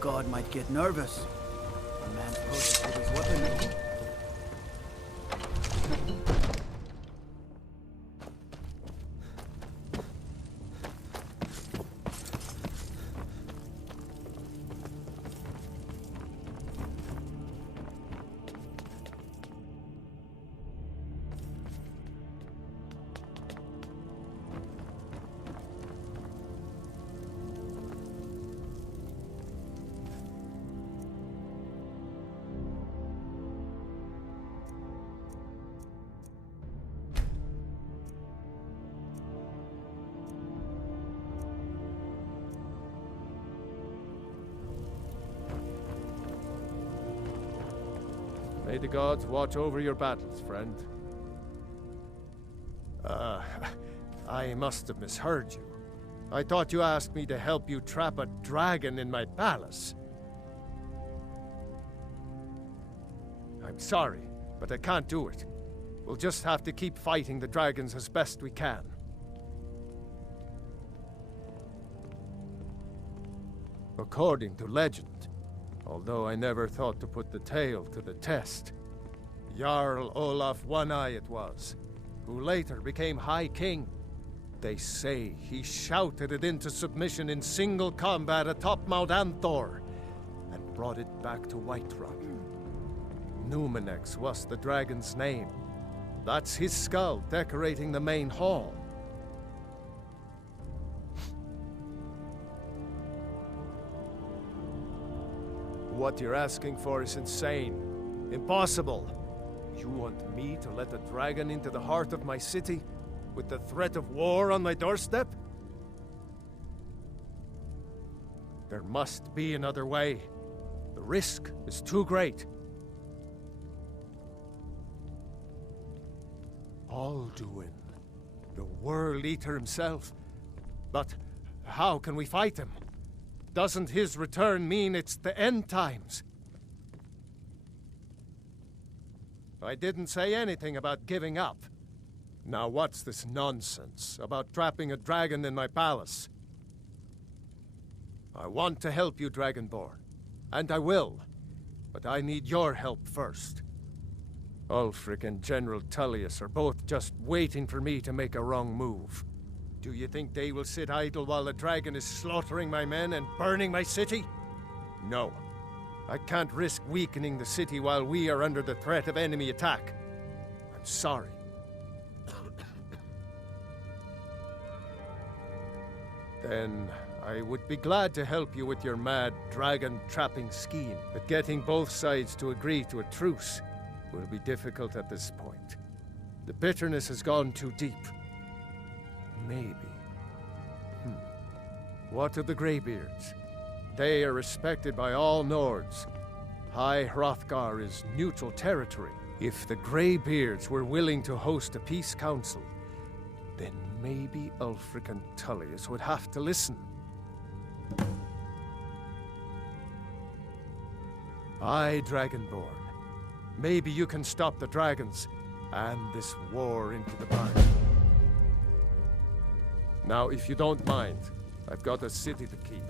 god might get nervous. A man poses with his weapon. May the gods watch over your battles, friend. I must have misheard you. I thought you asked me to help you trap a dragon in my palace. I'm sorry, but I can't do it. We'll just have to keep fighting the dragons as best we can. According to legend, although I never thought to put the tale to the test, Jarl Olaf One-Eye it was, who later became High King. They say he shouted it into submission in single combat atop Mount Anthor, and brought it back to Whiterun. Numenex was the dragon's name. That's his skull decorating the main hall. What you're asking for is insane. Impossible. You want me to let a dragon into the heart of my city, with the threat of war on my doorstep? There must be another way. The risk is too great. Alduin, the World Eater himself. But how can we fight him? Doesn't his return mean it's the end times? I didn't say anything about giving up. Now what's this nonsense about trapping a dragon in my palace? I want to help you, Dragonborn. And I will. But I need your help first. Ulfric and General Tullius are both just waiting for me to make a wrong move. Do you think they will sit idle while the dragon is slaughtering my men and burning my city? No. I can't risk weakening the city while we are under the threat of enemy attack. I'm sorry. Then I would be glad to help you with your mad dragon-trapping scheme, but getting both sides to agree to a truce will be difficult at this point. The bitterness has gone too deep. Maybe. What of the Greybeards? They are respected by all Nords. High Hrothgar is neutral territory. If the Greybeards were willing to host a peace council, then maybe Ulfric and Tullius would have to listen. Aye, Dragonborn. Maybe you can stop the dragons and this war into the bargain. Now, if you don't mind, I've got a city to keep.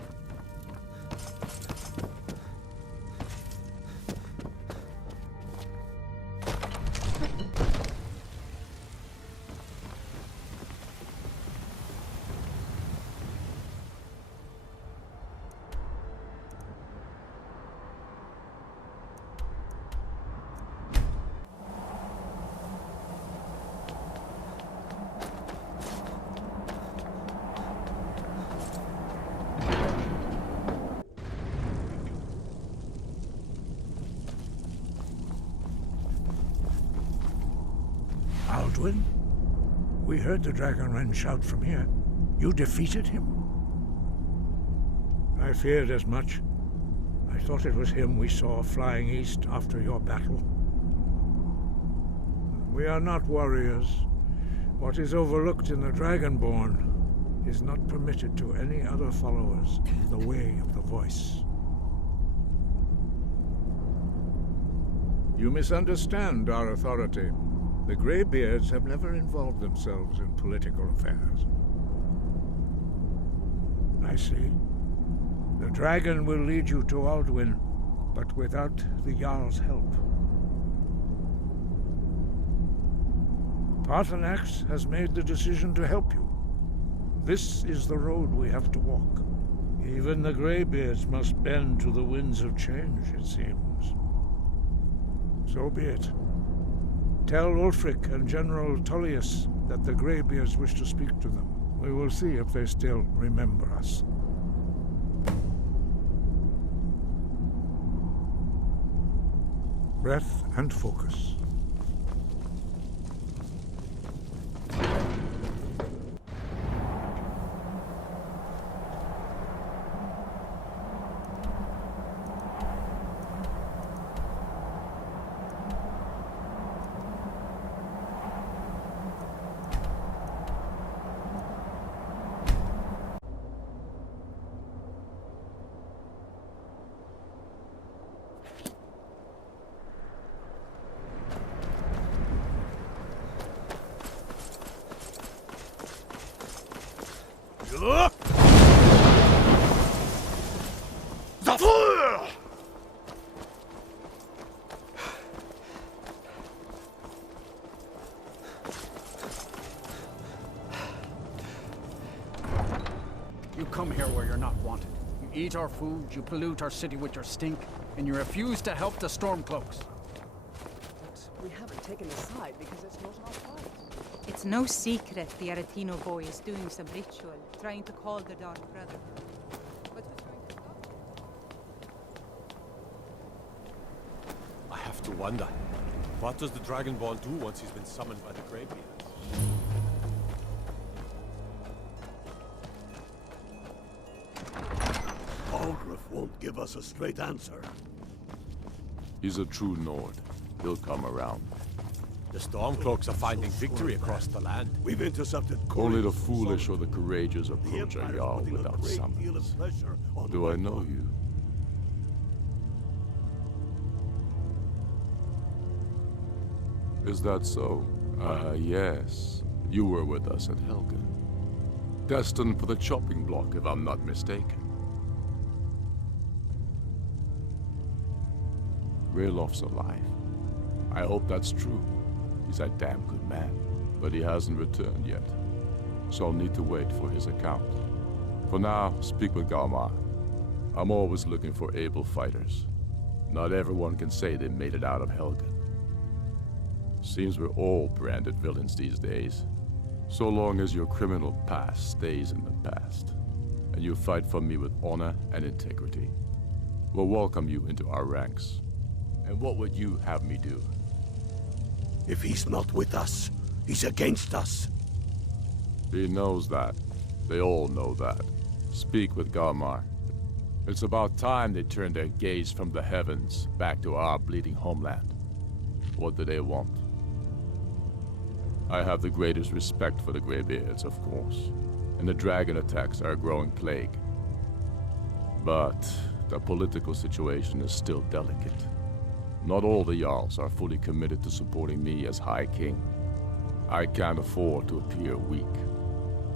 Alduin? We heard the Dragonren shout from here. You defeated him? I feared as much. I thought it was him we saw flying east after your battle. We are not warriors. What is overlooked in the Dragonborn is not permitted to any other followers of the Way of the Voice. You misunderstand our authority. The Greybeards have never involved themselves in political affairs. I see. The dragon will lead you to Alduin, but without the Jarl's help. Paarthurnax has made the decision to help you. This is the road we have to walk. Even the Greybeards must bend to the winds of change, it seems. So be it. Tell Ulfric and General Tullius that the Greybeards wish to speak to them. We will see if they still remember us. Breath and focus. You come here where you're not wanted. You eat our food, you pollute our city with your stink, and you refuse to help the Stormcloaks. But we haven't taken a side because it's not our fight. It's no secret the Aretino boy is doing some ritual, trying to call the Dark Brotherhood. But who's going to stop him? I have to wonder, what does the Dragon Ball do once he's been summoned by the Greybeards? Algrif won't give us a straight answer. He's a true Nord. He'll come around. The Stormcloaks are finding victory across the land. We've intercepted Only the couriers foolish or from the courageous The approach a Empire is Jarl putting a without great deal of summons. pressure on Do I know you? Is that so? Yes. You were with us at Helgen. Destined for the chopping block, if I'm not mistaken. Railof's alive. I hope that's true. He's a damn good man. But he hasn't returned yet. So I'll need to wait for his account. For now, speak with Galmar. I'm always looking for able fighters. Not everyone can say they made it out of Helgen. Seems we're all branded villains these days. So long as your criminal past stays in the past, and you fight for me with honor and integrity, we'll welcome you into our ranks. And what would you have me do? If he's not with us, he's against us. He knows that. They all know that. Speak with Galmar. It's about time they turned their gaze from the heavens back to our bleeding homeland. What do they want? I have the greatest respect for the Greybeards, of course, and the dragon attacks are a growing plague. But the political situation is still delicate. Not all the Jarls are fully committed to supporting me as High King. I can't afford to appear weak.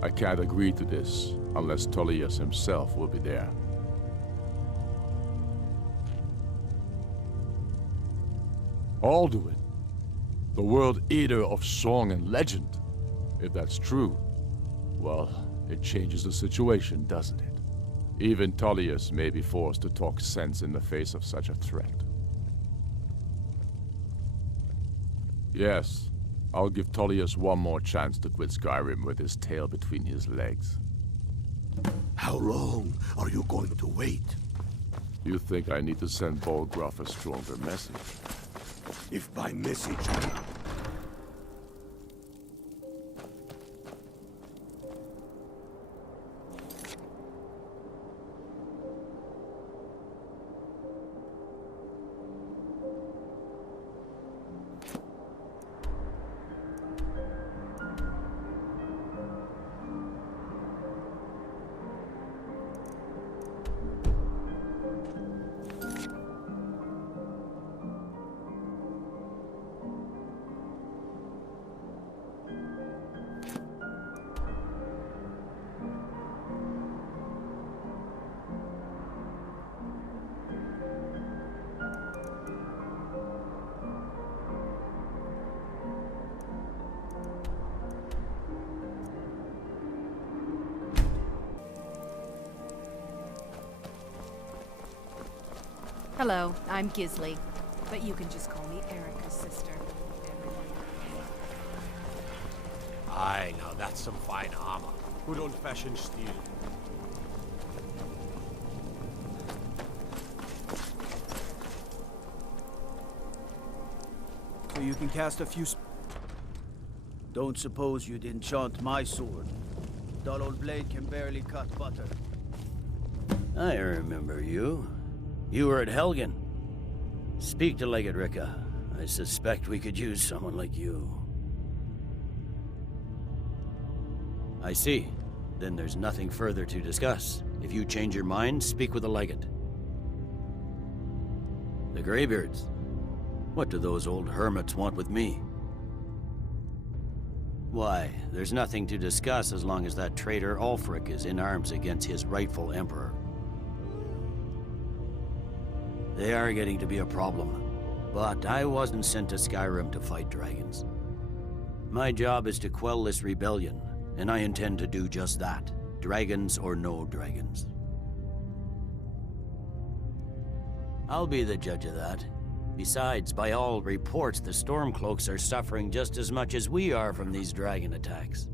I can't agree to this unless Tullius himself will be there. Alduin, the World Eater of song and legend. If that's true, well, it changes the situation, doesn't it? Even Tullius may be forced to talk sense in the face of such a threat. Yes, I'll give Tullius one more chance to quit Skyrim with his tail between his legs. How long are you going to wait? You think I need to send Bolgraf a stronger message? If by message... Hello, I'm Gisley, but you can just call me Erica's sister. Aye, now that's some fine armor. Good old-fashioned steel. So you can cast a few Don't suppose you'd enchant my sword. Dull old blade can barely cut butter. I remember you. You were at Helgen. Speak to Legate Ricka. I suspect we could use someone like you. I see. Then there's nothing further to discuss. If you change your mind, speak with the Legate. The Greybeards. What do those old hermits want with me? Why, there's nothing to discuss as long as that traitor Ulfric is in arms against his rightful emperor. They are getting to be a problem. But I wasn't sent to Skyrim to fight dragons. My job is to quell this rebellion, and I intend to do just that. Dragons or no dragons. I'll be the judge of that. Besides, by all reports, the Stormcloaks are suffering just as much as we are from these dragon attacks.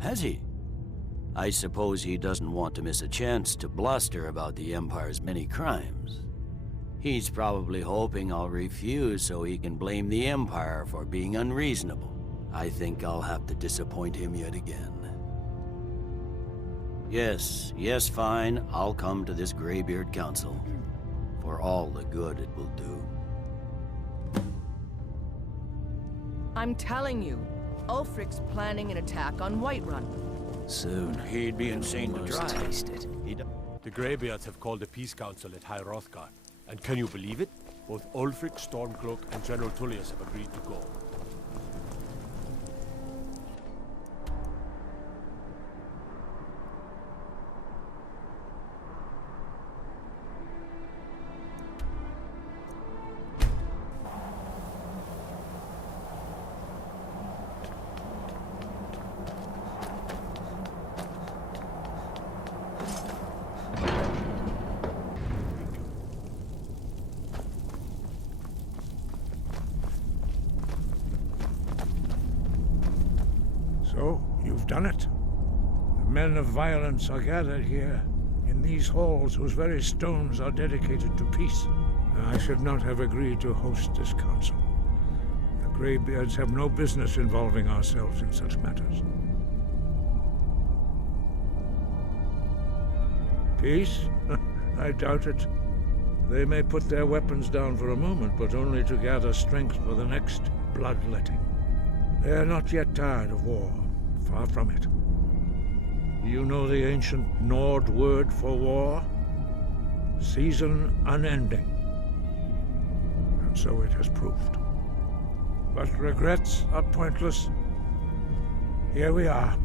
Has he? I suppose he doesn't want to miss a chance to bluster about the Empire's many crimes. He's probably hoping I'll refuse so he can blame the Empire for being unreasonable. I think I'll have to disappoint him yet again. Yes, fine. I'll come to this Greybeard Council. For all the good it will do. I'm telling you, Ulfric's planning an attack on Whiterun. Soon. He'd be insane to try. Taste it. The Greybeards have called a peace council at High Hrothgar. And can you believe it? Both Ulfric, Stormcloak, and General Tullius have agreed to go. So, you've done it. The men of violence are gathered here, in these halls whose very stones are dedicated to peace. I should not have agreed to host this council. The Greybeards have no business involving ourselves in such matters. Peace? I doubt it. They may put their weapons down for a moment, but only to gather strength for the next bloodletting. They are not yet tired of war. Far from it. You know the ancient Nord word for war? Season unending. And so it has proved. But regrets are pointless. Here we are.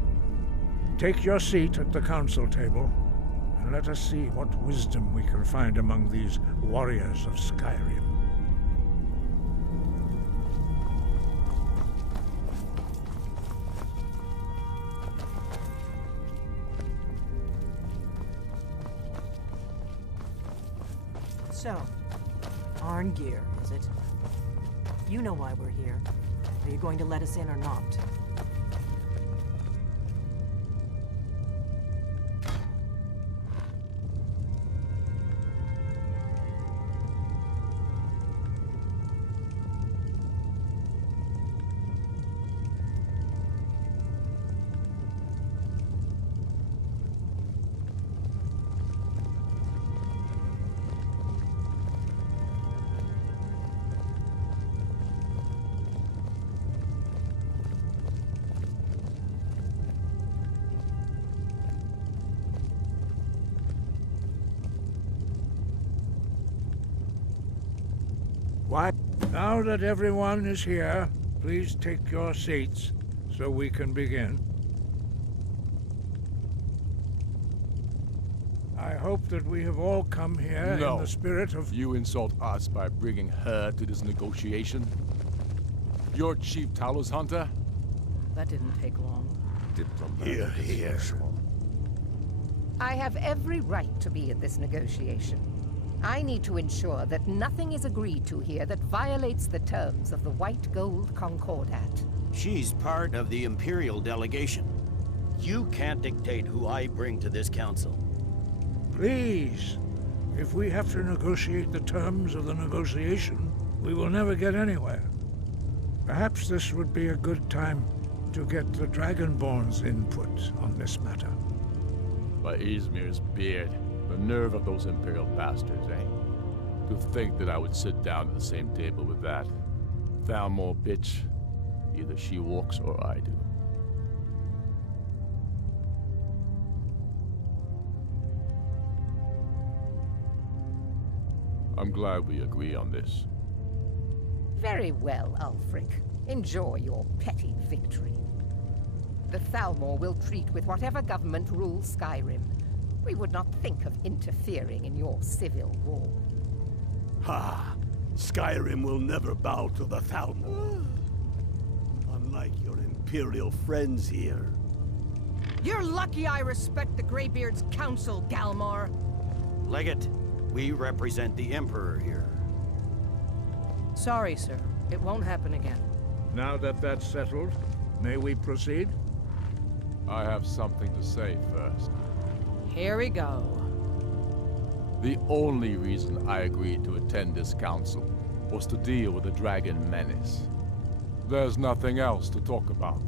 Take your seat at the council table, and let us see what wisdom we can find among these warriors of Skyrim. So, Arngeir, is it? You know why we're here. Are you going to let us in or not? Why? Now that everyone is here, please take your seats so we can begin. I hope that we have all come here in the spirit of... You insult us by bringing her to this negotiation? Your chief Talos hunter? That didn't take long. Here, here. I have every right to be in this negotiation. I need to ensure that nothing is agreed to here that violates the terms of the White Gold Concordat. She's part of the Imperial delegation. You can't dictate who I bring to this council. Please. If we have to negotiate the terms of the negotiation, we will never get anywhere. Perhaps this would be a good time to get the Dragonborn's input on this matter. By Izmir's beard, the nerve of those Imperial bastards, eh? To think that I would sit down at the same table with that. Thalmor bitch. Either she walks or I do. I'm glad we agree on this. Very well, Ulfric. Enjoy your petty victory. The Thalmor will treat with whatever government rules Skyrim. We would not think of interfering in your civil war. Ha! Skyrim will never bow to the Thalmor. Unlike your Imperial friends here. You're lucky I respect the Greybeard's counsel, Galmar. Legate, we represent the Emperor here. Sorry, sir. It won't happen again. Now that that's settled, may we proceed? I have something to say first. Here we go. The only reason I agreed to attend this council was to deal with the Dragon Menace. There's nothing else to talk about.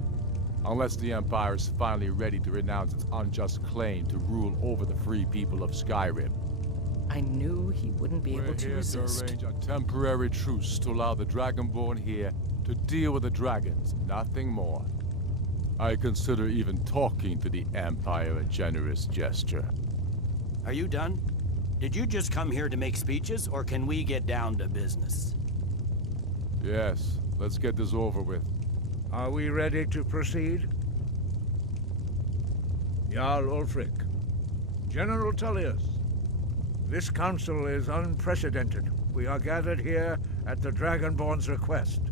Unless the Empire is finally ready to renounce its unjust claim to rule over the free people of Skyrim. I knew he wouldn't be able to resist. We're here to arrange a temporary truce to allow the Dragonborn here to deal with the dragons, nothing more. I consider even talking to the Empire a generous gesture. Are you done? Did you just come here to make speeches, or can we get down to business? Yes, let's get this over with. Are we ready to proceed? Jarl Ulfric, General Tullius, this council is unprecedented. We are gathered here at the Dragonborn's request.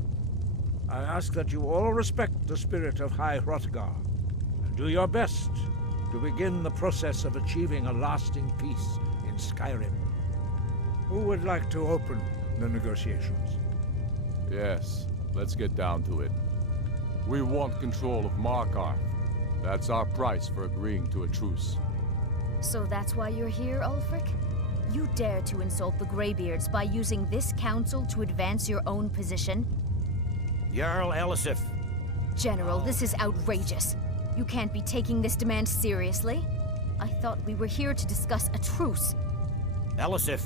I ask that you all respect the spirit of High Hrothgar, and do your best to begin the process of achieving a lasting peace in Skyrim. Who would like to open the negotiations? Yes, let's get down to it. We want control of Markarth. That's our price for agreeing to a truce. So that's why you're here, Ulfric? You dare to insult the Greybeards by using this council to advance your own position? Jarl Elisif. General, this is outrageous. You can't be taking this demand seriously. I thought we were here to discuss a truce. Elisif,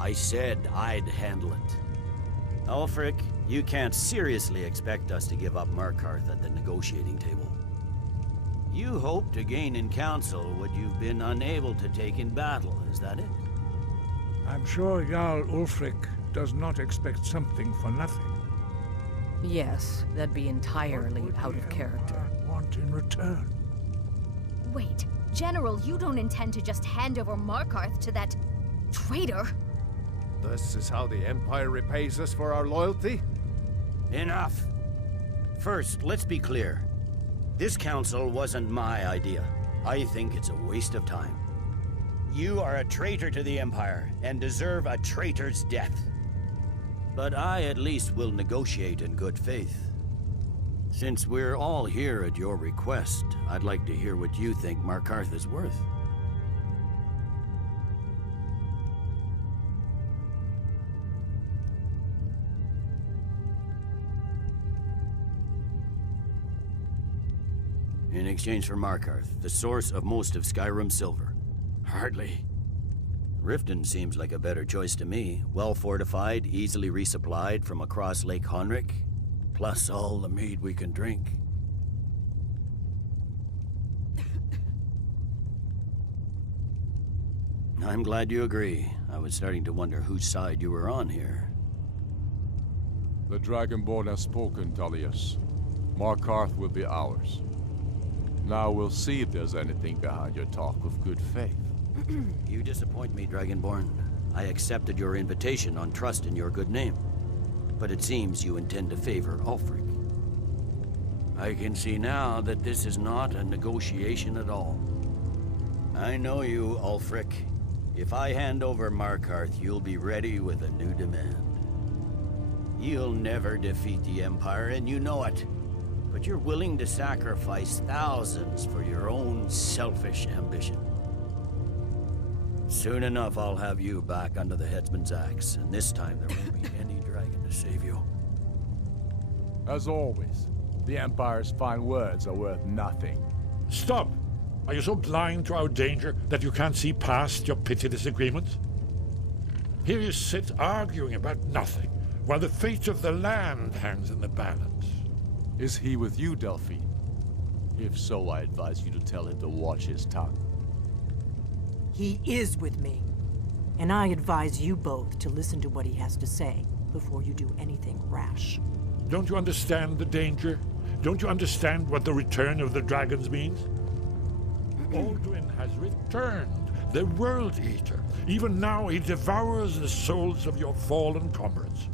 I said I'd handle it. Ulfric, you can't seriously expect us to give up Markarth at the negotiating table. You hope to gain in council what you've been unable to take in battle, is that it? I'm sure Jarl Ulfric does not expect something for nothing. Yes, that'd be entirely out of character. Want in return? Wait, General, you don't intend to just hand over Markarth to that traitor? This is how the Empire repays us for our loyalty? Enough. First, let's be clear. This council wasn't my idea. I think it's a waste of time. You are a traitor to the Empire, and deserve a traitor's death. But I at least will negotiate in good faith. Since we're all here at your request, I'd like to hear what you think Markarth is worth. In exchange for Markarth, the source of most of Skyrim's silver. Hardly. Riften seems like a better choice to me. Well fortified, easily resupplied from across Lake Honric, plus all the mead we can drink. I'm glad you agree. I was starting to wonder whose side you were on here. The Dragonborn has spoken, Tullius. Markarth will be ours. Now we'll see if there's anything behind your talk of good faith. You disappoint me, Dragonborn. I accepted your invitation on trust in your good name. But it seems you intend to favor Ulfric. I can see now that this is not a negotiation at all. I know you, Ulfric. If I hand over Markarth, you'll be ready with a new demand. You'll never defeat the Empire, and you know it. But you're willing to sacrifice thousands for your own selfish ambition. Soon enough, I'll have you back under the headsman's axe, and this time there won't be any dragon to save you. As always, the Empire's fine words are worth nothing. Stop! Are you so blind to our danger that you can't see past your petty disagreements? Here you sit arguing about nothing, while the fate of the land hangs in the balance. Is he with you, Delphine? If so, I advise you to tell him to watch his tongue. He is with me. And I advise you both to listen to what he has to say before you do anything rash. Don't you understand the danger? Don't you understand what the return of the dragons means? Alduin has returned, the World Eater. Even now he devours the souls of your fallen comrades.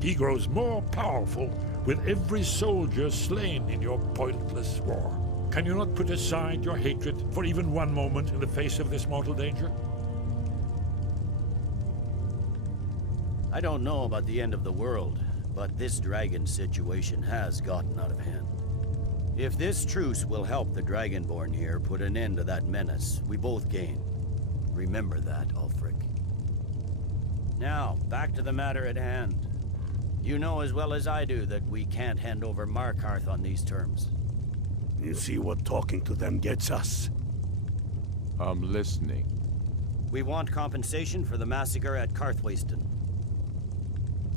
He grows more powerful with every soldier slain in your pointless war. Can you not put aside your hatred for even one moment in the face of this mortal danger? I don't know about the end of the world, but this dragon situation has gotten out of hand. If this truce will help the Dragonborn here put an end to that menace, we both gain. Remember that, Ulfric. Now, back to the matter at hand. You know as well as I do that we can't hand over Markarth on these terms. You see what talking to them gets us? I'm listening. We want compensation for the massacre at Karthwasten.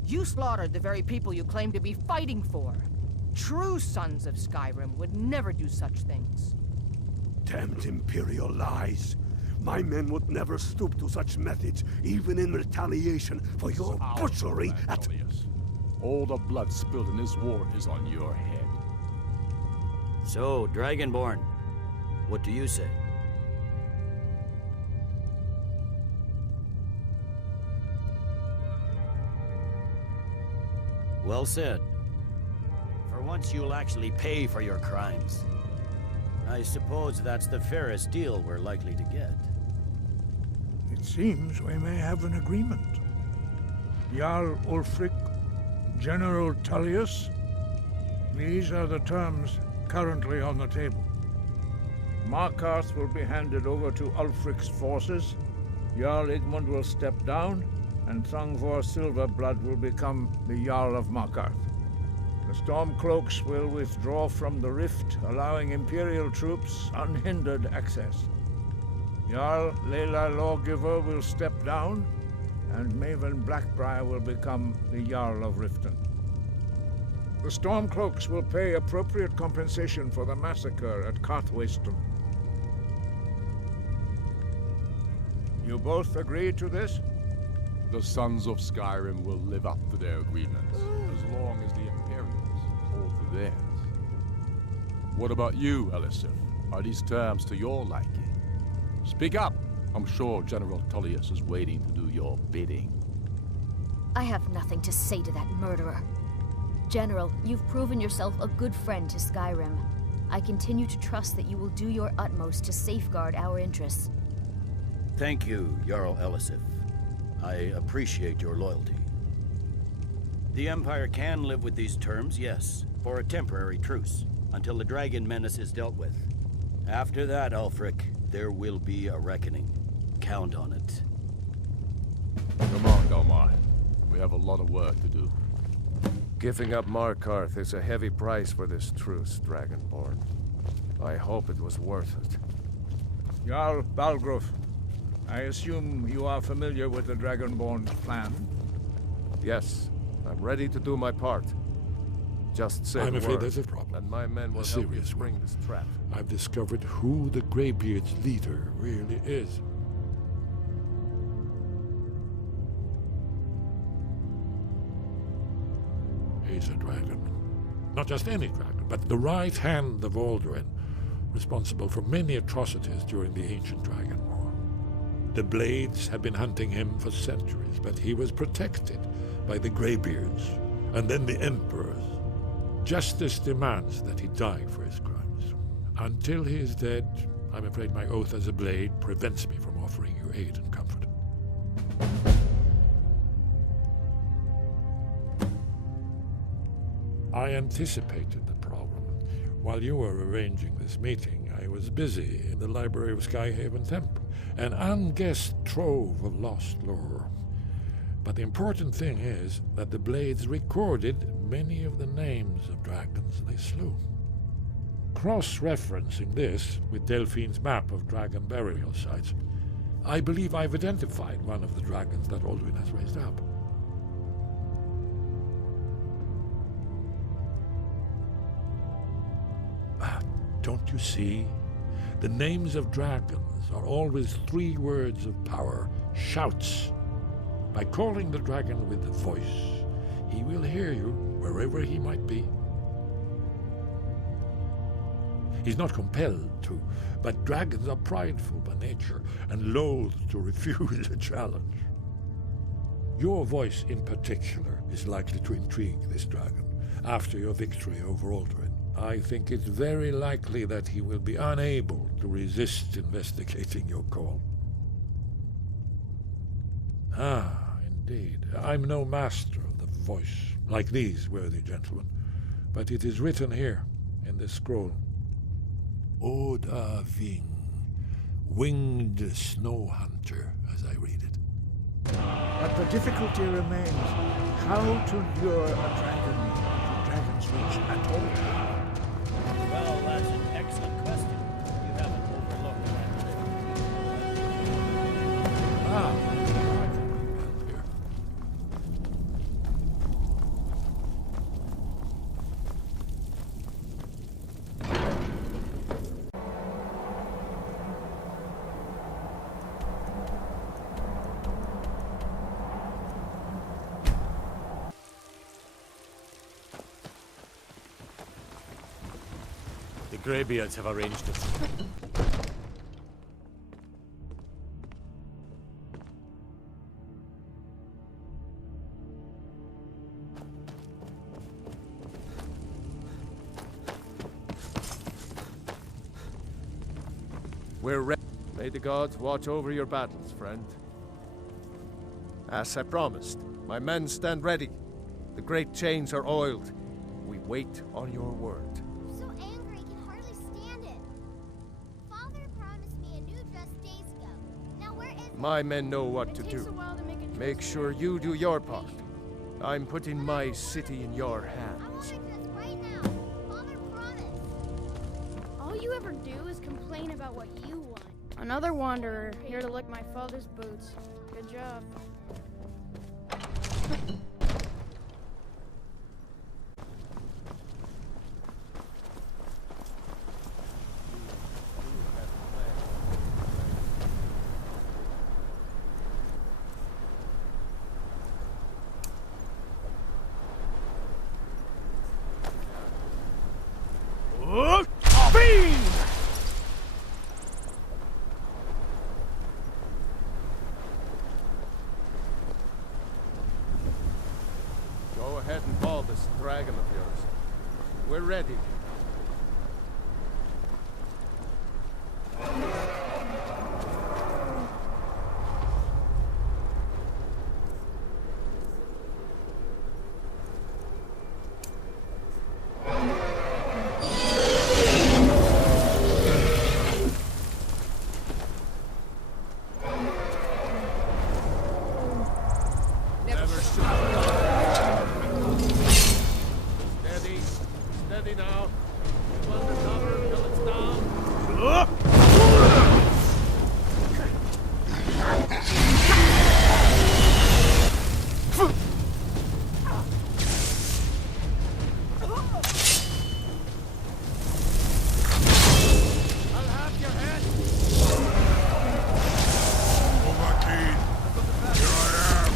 You slaughtered the very people you claim to be fighting for. True sons of Skyrim would never do such things. Damned Imperial lies. My men would never stoop to such methods, even in retaliation for your butchery at... All the blood spilled in this war is on your head. So, Dragonborn, what do you say? Well said. For once you'll actually pay for your crimes. I suppose that's the fairest deal we're likely to get. It seems we may have an agreement. Jarl Ulfric, General Tullius, these are the terms currently on the table. Markarth will be handed over to Ulfric's forces, Jarl Igmund will step down, and Thungvor Silverblood will become the Jarl of Markarth. The Stormcloaks will withdraw from the rift, allowing Imperial troops unhindered access. Jarl Leila Lawgiver will step down, and Maven Blackbriar will become the Jarl of Riften. The Stormcloaks will pay appropriate compensation for the massacre at Karthwasten. You both agree to this? The Sons of Skyrim will live up to their agreements, as long as the Imperials hold to theirs. What about you, Elisif? Are these terms to your liking? Speak up! I'm sure General Tullius is waiting to do your bidding. I have nothing to say to that murderer. General, you've proven yourself a good friend to Skyrim. I continue to trust that you will do your utmost to safeguard our interests. Thank you, Jarl Elisif. I appreciate your loyalty. The Empire can live with these terms, yes, for a temporary truce, until the dragon menace is dealt with. After that, Ulfric, there will be a reckoning. Count on it. Come on, Galmar. We have a lot of work to do. Giving up Markarth is a heavy price for this truce, Dragonborn. I hope it was worth it. Jarl Balgruf, I assume you are familiar with the Dragonborn's plan? Yes, I'm ready to do my part. Just say I'm the afraid word, there's a problem. and my men will help you spring this trap. I've discovered who the Greybeard's leader really is. He's a dragon. Not just any dragon, but the right hand of Alduin, responsible for many atrocities during the ancient Dragon War. The Blades have been hunting him for centuries, but he was protected by the Greybeards, and then the Emperors. Justice demands that he die for his crimes. Until he is dead, I'm afraid my oath as a blade prevents me from offering you aid and comfort. I anticipated the problem. While you were arranging this meeting, I was busy in the library of Skyhaven Temple, an unguessed trove of lost lore. But the important thing is that the blades recorded many of the names of dragons they slew. Cross-referencing this with Delphine's map of dragon burial sites, I believe I've identified one of the dragons that Alduin has raised up. Don't you see? The names of dragons are always 3 words of power, shouts. By calling the dragon with the voice, he will hear you wherever he might be. He's not compelled to, but dragons are prideful by nature and loath to refuse a challenge. Your voice in particular is likely to intrigue this dragon after your victory over Alduin. I think it's very likely that he will be unable to resist investigating your call. Ah, indeed. I'm no master of the voice, like these worthy gentlemen, but it is written here in this scroll. Oda Ving, winged snow hunter, as I read it. But the difficulty remains how to lure a dragon to Dragon's Reach at all. Well, that's an excellent question. You haven't overlooked that. Ah. The Greybeards have arranged it. We're ready. May the gods watch over your battles, friend. As I promised, my men stand ready. The great chains are oiled. We wait on your word. So angry, I can hardly stand it. Father promised me a new dress days ago. Now where is it? My men know what to do. Make sure you do your part. I'm putting my city in your hands. All you ever do is complain about what you want. Another wanderer here to lick my father's boots. Good job. Go ahead and call this dragon of yours. We're ready. Steady now. Keep under cover until it's down. I'll have your head. Overkeen, here I am.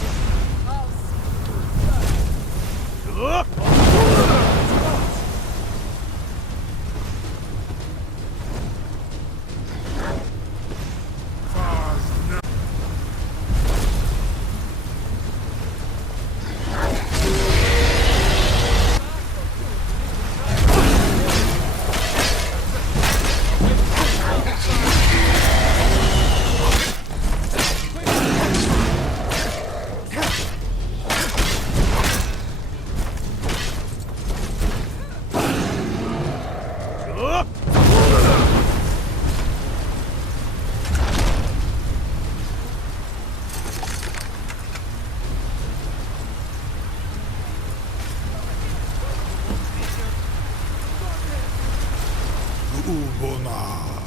Ubona.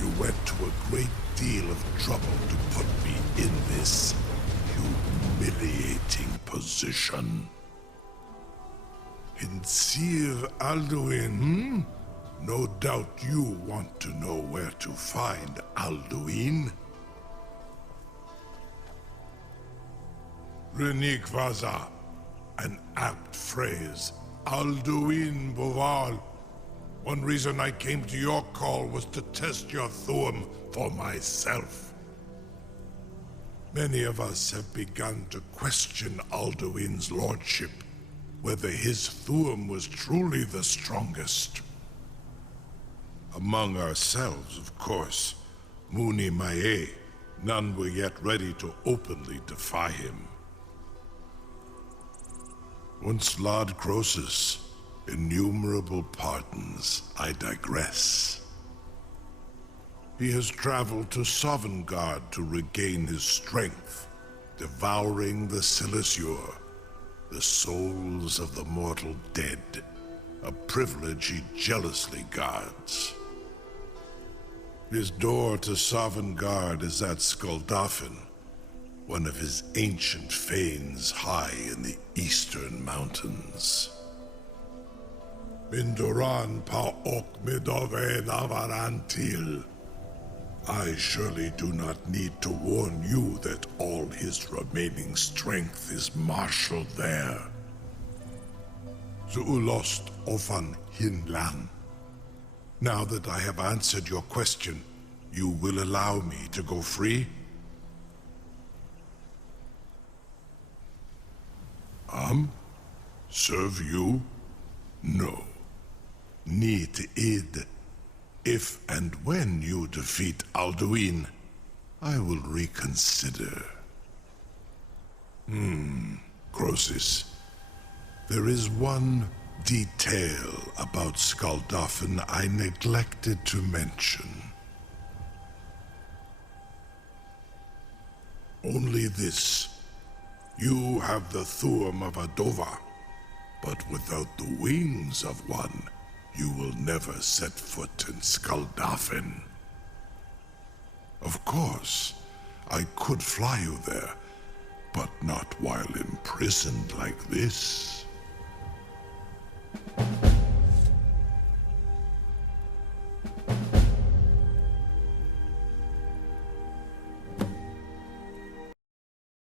You went to a great deal of trouble to put me in this humiliating position. Sir Alduin, No doubt you want to know where to find Alduin. Renikvaza, an apt phrase. Alduin Boval. One reason I came to your call was to test your Thuum for myself. Many of us have begun to question Alduin's lordship, whether his Thuum was truly the strongest. Among ourselves, of course, Muni Mae, none were yet ready to openly defy him. Once Lord Croesus, innumerable pardons, I digress. He has traveled to Sovngarde to regain his strength, devouring the Silesure, the souls of the mortal dead, a privilege he jealously guards. His door to Sovngarde is at Skuldafn, one of his ancient fanes high in the eastern mountains. Mindoran pa ok midove navarantil. I surely do not need to warn you that all his remaining strength is marshaled there. Zuulost ofan hinlan. Now that I have answered your question, you will allow me to go free? Serve you? No. Need id. If and when you defeat Alduin, I will reconsider. Croesus. There is one detail about Skuldafn I neglected to mention. Only this. You have the Thuum of a Dova, but without the wings of one, you will never set foot in Skuldafn. Of course, I could fly you there, but not while imprisoned like this.